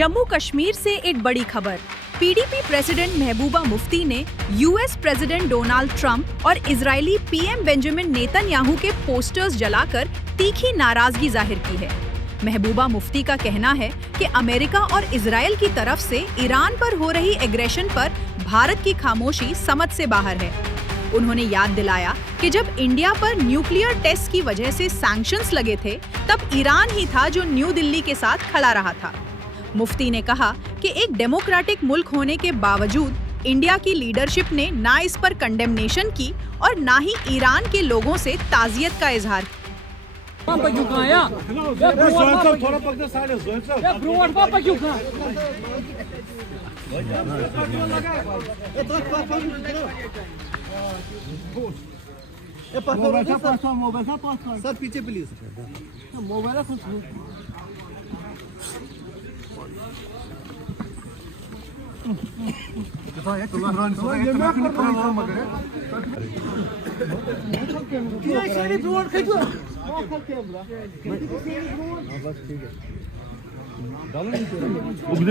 जम्मू कश्मीर से एक बड़ी खबर। पीडीपी प्रेसिडेंट महबूबा मुफ्ती ने यूएस प्रेसिडेंट डोनाल्ड ट्रंप और इजरायली पीएम बेंजामिन नेतन्याहू के पोस्टर्स जलाकर तीखी नाराजगी जाहिर की है। महबूबा मुफ्ती का कहना है कि अमेरिका और इजरायल की तरफ से ईरान पर हो रही एग्रेशन पर भारत की खामोशी समझ से बाहर है। उन्होंने याद दिलाया कि जब इंडिया पर न्यूक्लियर टेस्ट की वजह से सैंक्शंस लगे थे, तब ईरान ही था जो न्यू दिल्ली के साथ खड़ा रहा था। मुफ्ती ने कहा कि एक डेमोक्रेटिक मुल्क होने के बावजूद इंडिया की लीडरशिप ने ना इस पर कंडेमनेशन की और ना ही ईरान के लोगों से ताज़ियत का इजहार किया। सर पीछे प्लीज मोबाइल